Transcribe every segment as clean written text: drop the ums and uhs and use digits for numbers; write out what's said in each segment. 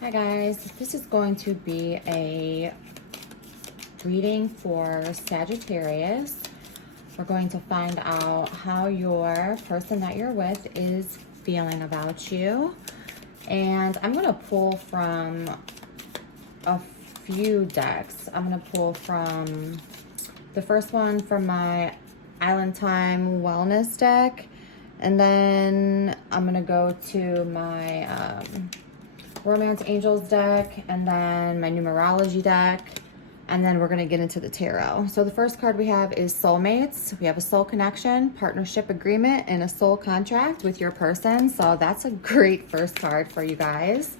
Hi guys, this is going to be a reading for Sagittarius. We're going to find out how your person that you're with is feeling about you. And I'm going to pull from a few decks. I'm going to pull from the first one from my Island Time Wellness deck. And then I'm going to go to my Romance Angels deck, and then my Numerology deck, and then we're going to get into the tarot. So the first card we have is Soulmates. We have a soul connection, partnership agreement, and a soul contract with your person. So that's a great first card for you guys.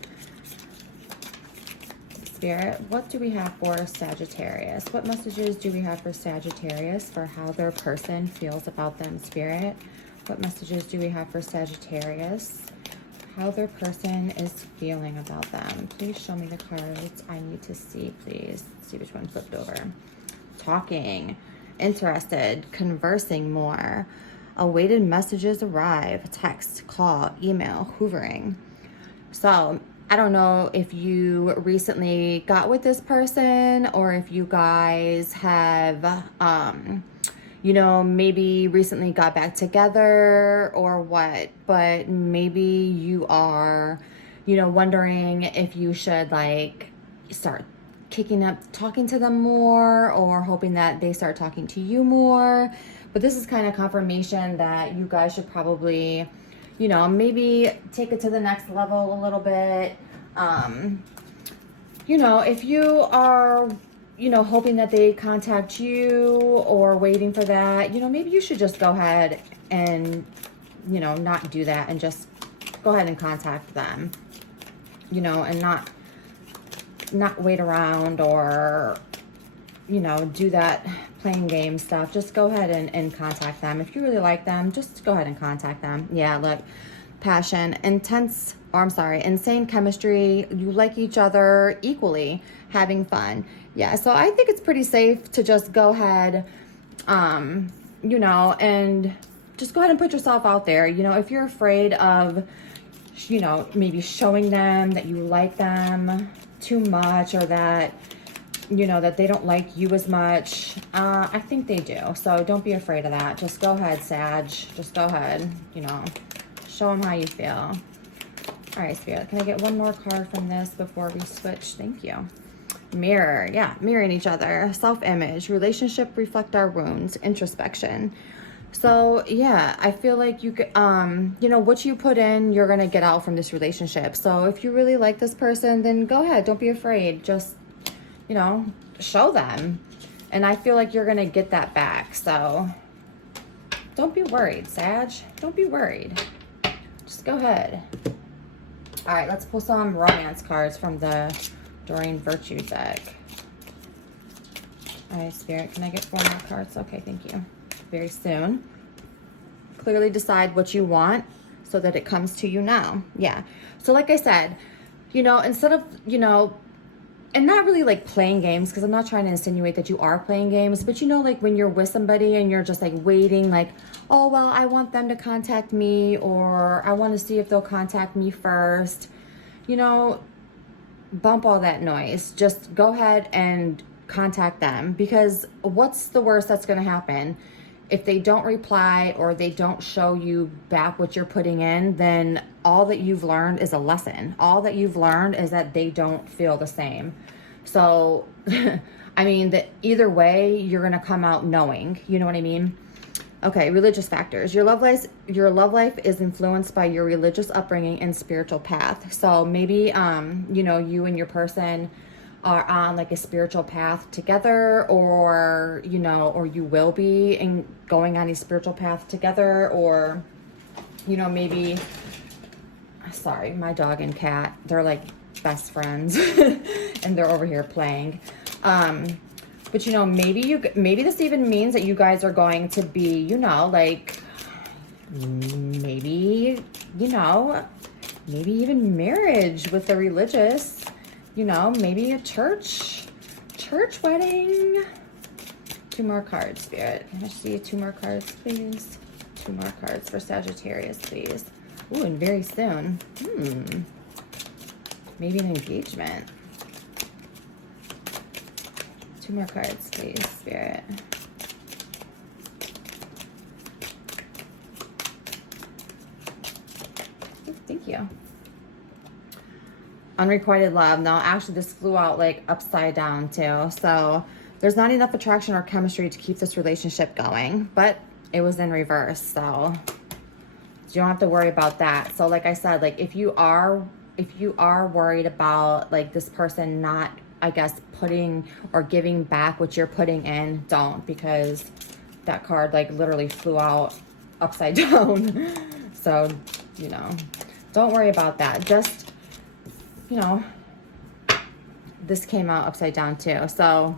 Spirit, what do we have for Sagittarius? What messages do we have for Sagittarius for how their person feels about them, Spirit? What messages do we have for Sagittarius? How their person is feeling about them. Please show me the cards I need to see, please. Let's see which one flipped over. Talking, interested, conversing more, awaited messages arrive, text, call, email, hoovering. So I don't know if you recently got with this person or if you guys have you know, maybe recently got back together or what, but maybe you are, you know, wondering if you should like start kicking up, talking to them more, or hoping that they start talking to you more. But this is kind of confirmation that you guys should probably, you know, maybe take it to the next level a little bit. You know, if you are, you know, hoping that they contact you or waiting for that, you know, maybe you should just go ahead and, you know, not do that and just go ahead and contact them, you know, and not wait around or, you know, do that playing game stuff. Just go ahead and contact them. If you really like them, just go ahead and contact them. Yeah, look, passion, insane chemistry. You like each other equally, having fun. Yeah, so I think it's pretty safe to just go ahead, you know, and just go ahead and put yourself out there. You know, if you're afraid of, you know, maybe showing them that you like them too much, or that, you know, that they don't like you as much, I think they do. So don't be afraid of that. Just go ahead, Sag. Just go ahead, you know, show them how you feel. All right, Spirit, can I get one more card from this before we switch? Thank you. Mirror, yeah, mirroring each other, self-image, relationship reflect our wounds, introspection. So yeah, I feel like you know, what you put in, you're gonna get out from this relationship. So if you really like this person, then go ahead, don't be afraid. Just, you know, show them, and I feel like you're gonna get that back. So don't be worried, Sag. Don't be worried. Just go ahead. All right, let's pull some romance cards from the Doreen Virtue deck. All right, Spirit, can I get 4 more cards? Okay, thank you. Very soon. Clearly decide what you want so that it comes to you now. Yeah. So like I said, you know, instead of, you know, and not really like playing games, because I'm not trying to insinuate that you are playing games, but you know, like when you're with somebody and you're just like waiting, like, oh, well, I want them to contact me, or I want to see if they'll contact me first, you know, bump all that noise. Just go ahead and contact them, because what's the worst that's going to happen? If they don't reply or they don't show you back what you're putting in, then all that you've learned is a lesson. All that you've learned is that they don't feel the same. So, I mean, either way, you're going to come out knowing, you know what I mean? Okay, religious factors. Your love life is influenced by your religious upbringing and spiritual path. So maybe, you know, you and your person are on like a spiritual path together, or, you know, or you will be in going on a spiritual path together, or, you know, maybe, sorry, my dog and cat, they're like best friends and they're over here playing. But, you know, maybe this even means that you guys are going to be, you know, like, maybe, you know, maybe even marriage with the religious, you know, maybe a church wedding. 2 more cards, Spirit. Can I see 2 more cards, please? 2 more cards for Sagittarius, please. Ooh, and very soon. Maybe an engagement. 2 more cards, please, Spirit. Thank you. Unrequited love. Now, actually, this flew out like upside down too. So there's not enough attraction or chemistry to keep this relationship going, but it was in reverse. So you don't have to worry about that. So like I said, like if you are worried about like this person not, I guess, putting or giving back what you're putting in, don't, because that card like literally flew out upside down. So, you know, don't worry about that. Just, you know, this came out upside down too. So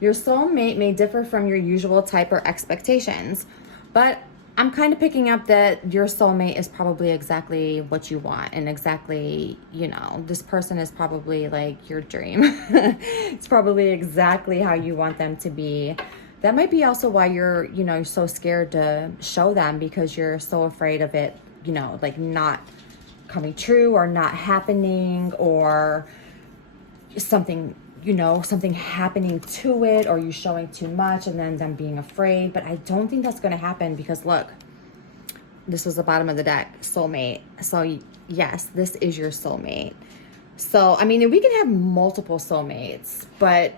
your soulmate may differ from your usual type or expectations, but I'm kind of picking up that your soulmate is probably exactly what you want, and exactly, you know, this person is probably like your dream. It's probably exactly how you want them to be. That might be also why you're, you know, so scared to show them, because you're so afraid of it, you know, like not coming true or not happening, or something, you know, something happening to it, or you showing too much and then them being afraid. But I don't think that's going to happen, because look, this was the bottom of the deck, soulmate. So yes, this is your soulmate. So, I mean, we can have multiple soulmates, but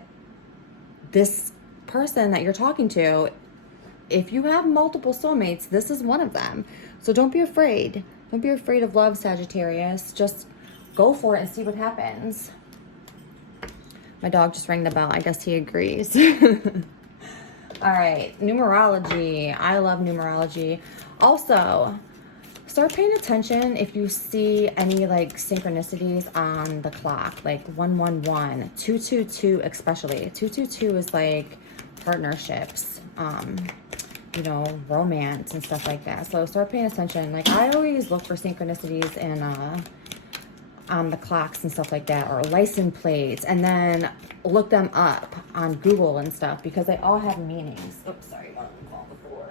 this person that you're talking to, if you have multiple soulmates, this is one of them. So don't be afraid. Don't be afraid of love, Sagittarius. Just go for it and see what happens. My dog just rang the bell. I guess he agrees. All right, numerology. I love numerology. Also, start paying attention if you see any like synchronicities on the clock, like 111, 222 especially. 222 is like partnerships, you know, romance and stuff like that. So start paying attention. Like I always look for synchronicities in on the clocks and stuff like that, or license plates, and then look them up on Google and stuff, because they all have meanings. Oops, sorry, one of them fall on the floor.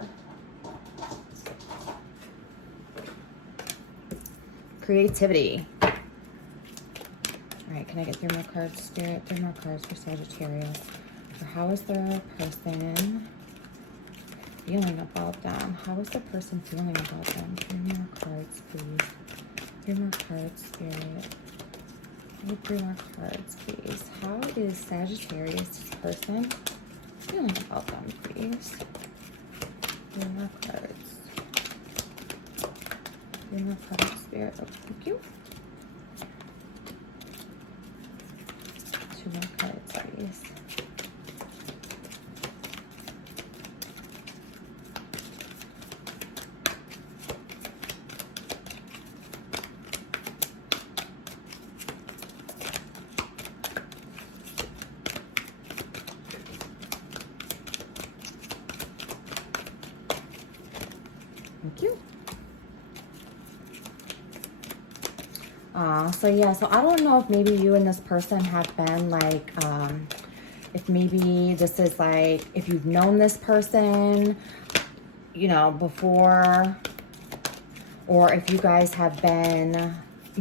Creativity. All right, can I get 3 more cards, Spirit? 3 more cards for Sagittarius. So how is the person feeling about them? How is the person feeling about them? 3 more cards, please. 3 more cards, Spirit. I need 3 more cards, please. How is Sagittarius person feeling about them, please? 3 more cards. 3 more cards, Spirit. Oh, thank you. 2 more cards, please. Thank you. So yeah, so I don't know if maybe you and this person have been like, if maybe this is like, if you've known this person, you know, before, or if you guys have been,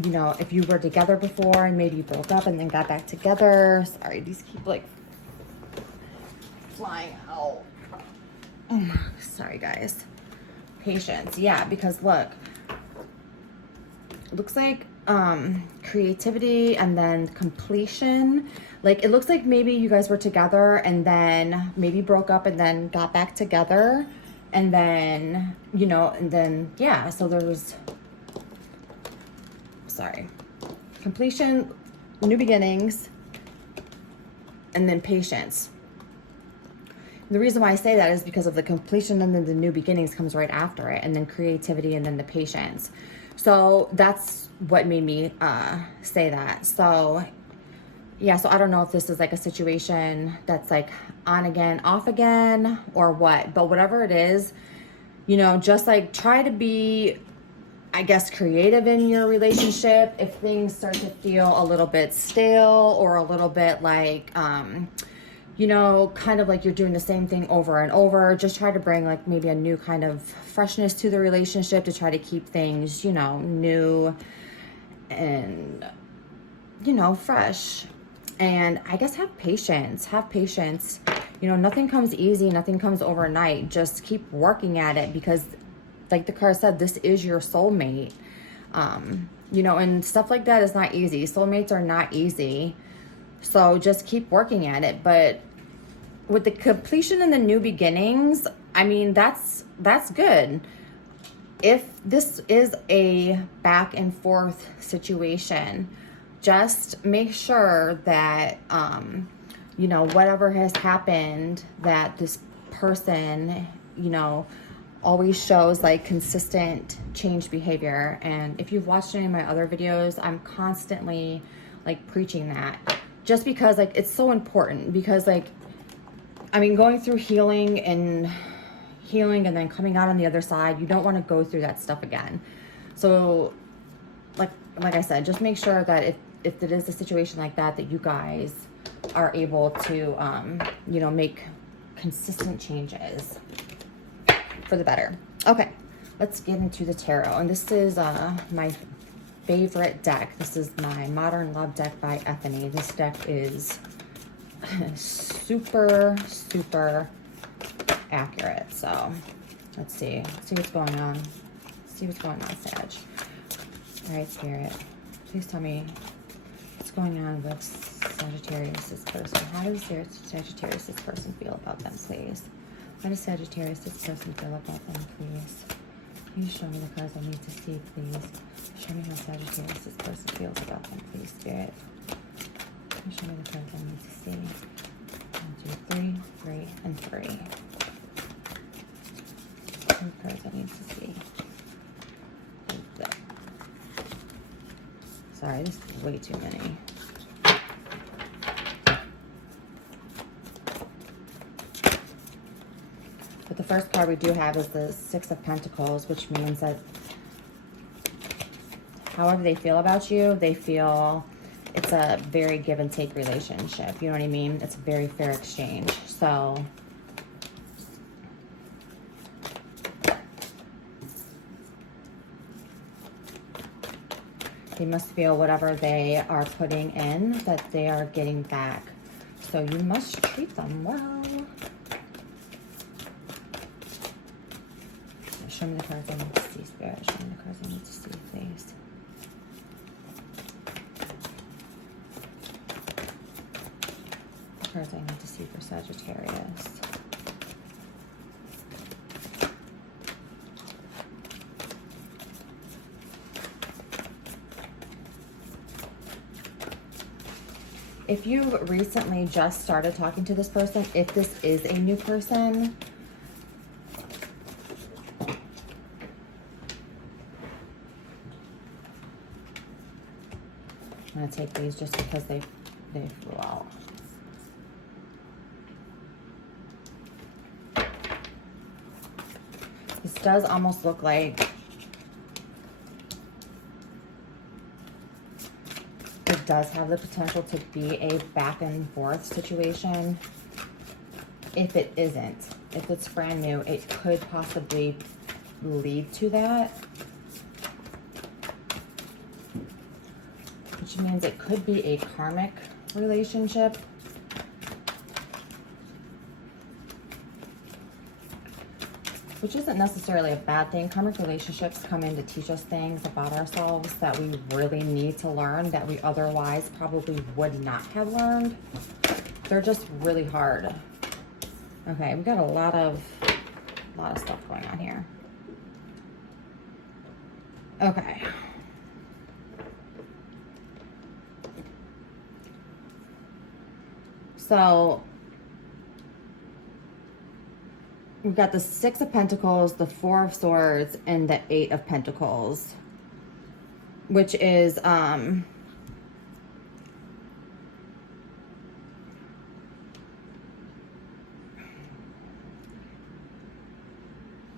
you know, if you were together before and maybe you broke up and then got back together. Sorry, these keep like flying out. Sorry, guys. Patience. Yeah, because look, it looks like creativity and then completion. Like it looks like maybe you guys were together and then maybe broke up and then got back together, and then, you know, and then yeah, so there was, sorry, completion, new beginnings, and then patience. The reason why I say that is because of the completion, and then the new beginnings comes right after it, and then creativity, and then the patience. So that's what made me say that. So yeah, so I don't know if this is like a situation that's like on again, off again, or what, but whatever it is, you know, just like try to be, I guess, creative in your relationship. If things start to feel a little bit stale or a little bit like, you know, kind of like you're doing the same thing over and over, just try to bring like maybe a new kind of freshness to the relationship to try to keep things, you know, new and you know, fresh. And I guess have patience. Have patience. You know, nothing comes easy. Nothing comes overnight. Just keep working at it because, like the card said, this is your soulmate. You know, and stuff like that is not easy. Soulmates are not easy. So just keep working at it. But with the completion and the new beginnings, I mean, that's good. If this is a back and forth situation, just make sure that, you know, whatever has happened, that this person, you know, always shows like consistent change behavior. And if you've watched any of my other videos, I'm constantly like preaching that, just because like it's so important. Because like, I mean, going through healing and then coming out on the other side, you don't want to go through that stuff again. So like I said, just make sure that if it is a situation like that, that you guys are able to, you know, make consistent changes for the better. Okay, let's get into the tarot. And this is my favorite deck. This is my Modern Love deck by Ethany. This deck is super, super accurate. So let's see what's going on. See what's going on, Sag. All right, Spirit, please tell me what's going on with Sagittarius, this person. How does Sagittarius, this person, feel about them, please? How does Sagittarius, this person, feel about them, please? Can you show me the cards I need to see, please? Show me how Sagittarius, this person, feels about them, please, Spirit. Can you show me the cards I need to see? 1, 2, 3, 3, and 3. Two cards I need to see. Sorry, this is way too many. But the first card we do have is the Six of Pentacles, which means that however they feel about you, they feel it's a very give and take relationship. You know what I mean? It's a very fair exchange. So they must feel whatever they are putting in, that they are getting back. So you must treat them well. Show me the cards I need to see, Spirit. Show me the cards I need to see, please. The cards I need to see for Sagittarius. If you recently just started talking to this person, if this is a new person, I'm going to take these just because they flew out. This does almost look like it does have the potential to be a back and forth situation. If it isn't, if it's brand new, it could possibly lead to that. Which means it could be a karmic relationship. Which isn't necessarily a bad thing. Karmic relationships come in to teach us things about ourselves that we really need to learn, that we otherwise probably would not have learned. They're just really hard. Okay, we got a lot of stuff going on here. Okay. So we've got the Six of Pentacles, the Four of Swords, and the Eight of Pentacles, which is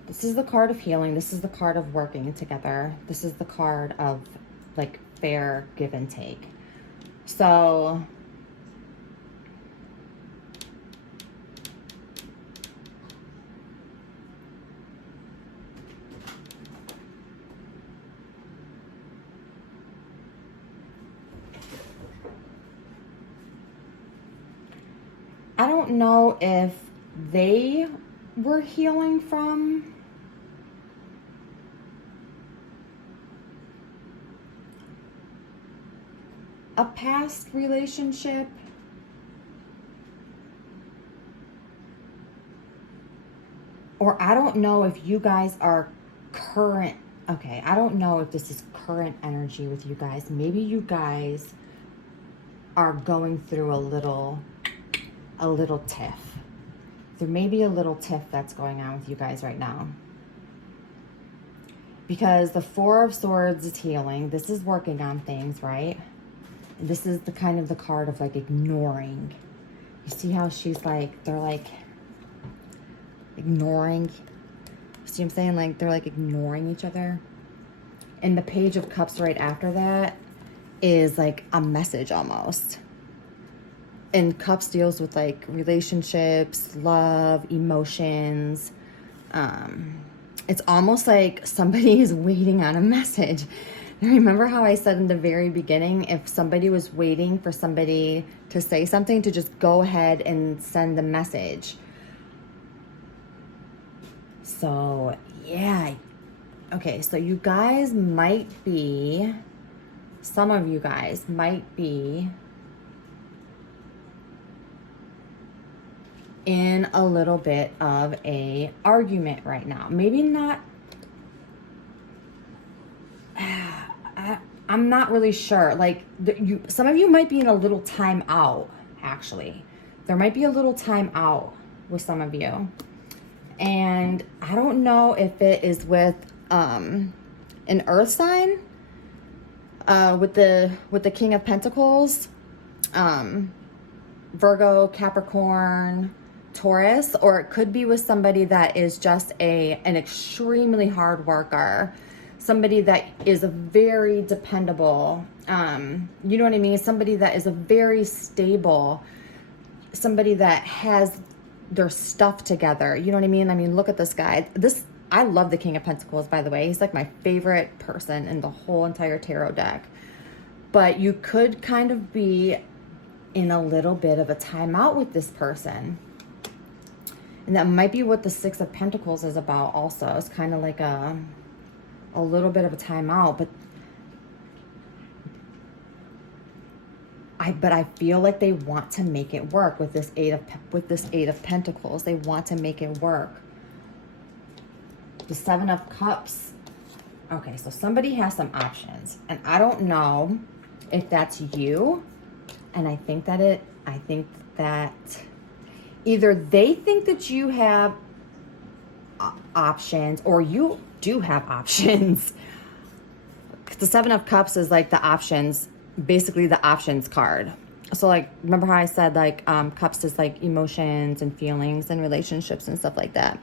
this is the card of healing. This is the card of working together. This is the card of like fair give and take. So I don't know if they were healing from a past relationship. Or I don't know if you guys are current. Okay, I don't know if this is current energy with you guys. Maybe you guys are going through a little tiff. There may be a little tiff that's going on with you guys right now. Because the Four of Swords is healing. This is working on things, right? And this is the kind of the card of like ignoring. You see how she's like, they're like ignoring. See what I'm saying? Like they're like ignoring each other. And the Page of Cups right after that is like a message almost. And Cups deals with like relationships, love, emotions. It's almost like somebody is waiting on a message. And remember how I said in the very beginning, if somebody was waiting for somebody to say something, to just go ahead and send the message. So, yeah. Okay, so you guys might be, some of you guys might be in a little bit of a argument right now. Maybe not, I'm not really sure. Like, some of you might be in a little time out, actually. There might be a little time out with some of you. And I don't know if it is with an earth sign, with the King of Pentacles, Virgo, Capricorn, Taurus, or it could be with somebody that is just an extremely hard worker, somebody that is a very dependable, you know what I mean? Somebody that is a very stable, somebody that has their stuff together. You know what I mean? I mean, look at this guy. I love the King of Pentacles, by the way. He's like my favorite person in the whole entire tarot deck. But you could kind of be in a little bit of a timeout with this person. And that might be what the Six of Pentacles is about also. It's kind of like a little bit of a timeout. But I feel like they want to make it work with this Eight of Pentacles. They want to make it work. The Seven of Cups. Okay, so somebody has some options. And I don't know if that's you. And I think that either they think that you have options or you do have options. The Seven of Cups is like the options, basically the options card. So like, remember how I said like Cups is like emotions and feelings and relationships and stuff like that.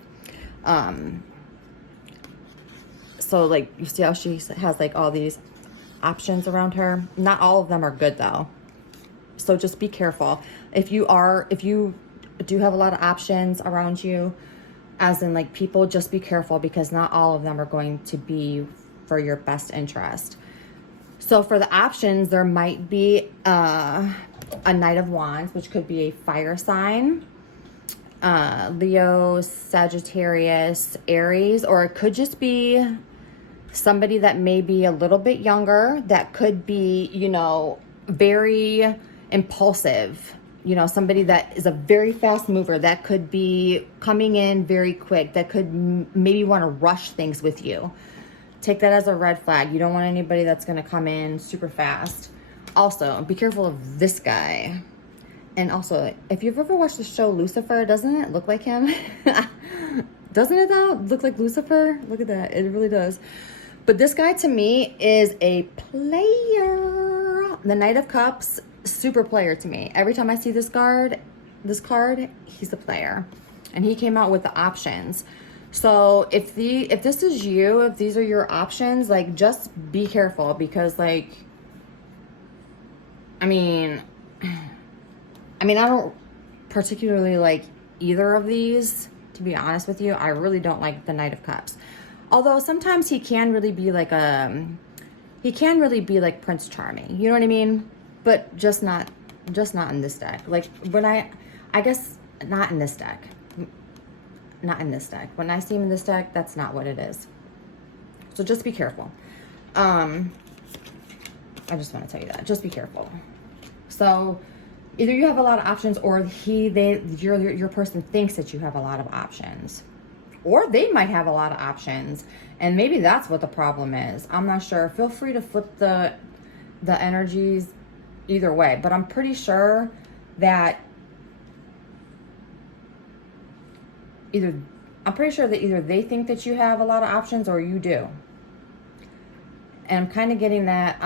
So like, you see how she has like all these options around her? Not all of them are good though. So just be careful. If you do have a lot of options around you, as in like people, just be careful because not all of them are going to be for your best interest. So for the options, there might be a Knight of Wands, which could be a fire sign, Leo, Sagittarius, Aries, or it could just be somebody that may be a little bit younger, that could be, you know, very impulsive, you know, somebody that is a very fast mover, that could be coming in very quick, that could maybe want to rush things with you. Take that as a red flag. You don't want anybody that's going to come in super fast. Also, be careful of this guy. And also, if you've ever watched the show Lucifer, doesn't it look like him? Doesn't it though? Look like Lucifer? Look at that. It really does. But this guy to me is a player. The Knight of Cups, super player to me. Every time I see this card, he's a player. And he came out with the options. So if this is you, if these are your options, like just be careful because like, I mean, I don't particularly like either of these, to be honest with you. I really don't like the Knight of Cups. Although sometimes he can really be like Prince Charming. You know what I mean? But just not in this deck. Like when I I guess not in this deck. Not in this deck. When I see him in this deck, that's not what it is. So just be careful. I just want to tell you that. Just be careful. So either you have a lot of options, or your person thinks that you have a lot of options. Or they might have a lot of options. And maybe that's what the problem is. I'm not sure. Feel free to flip the energies either way. But I'm pretty sure that either they think that you have a lot of options or you do. And I'm kind of getting that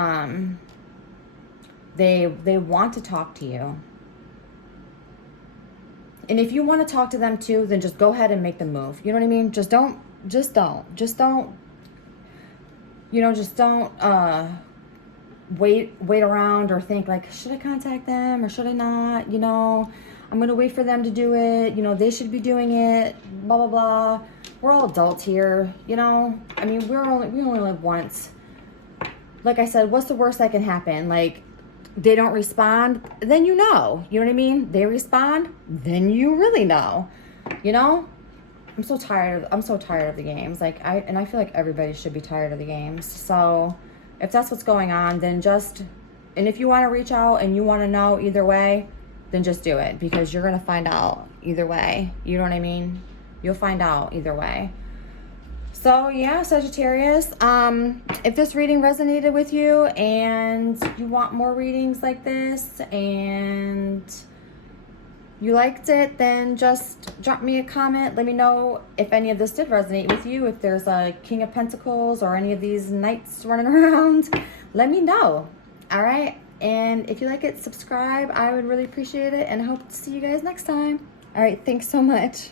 they want to talk to you. And if you want to talk to them too, then just go ahead and make the move. You know what I mean? Just don't wait around or think like, should I contact them or should I not? You know, I'm going to wait for them to do it. You know, they should be doing it, blah, blah, blah. We're all adults here, you know? I mean, we only live once. Like I said, what's the worst that can happen? Like, they don't respond, then you know. You know what I mean? They respond, then you really know. You know? I'm so tired of the games. Like, I feel like everybody should be tired of the games. So if that's what's going on, then and if you want to reach out and you want to know either way, then just do it, because you're going to find out either way. You know what I mean? You'll find out either way. So yeah, Sagittarius, if this reading resonated with you and you want more readings like this and you liked it, then just drop me a comment. Let me know if any of this did resonate with you. If there's a King of Pentacles or any of these knights running around, let me know. All right. And if you like it, subscribe. I would really appreciate it, and I hope to see you guys next time. All right. Thanks so much.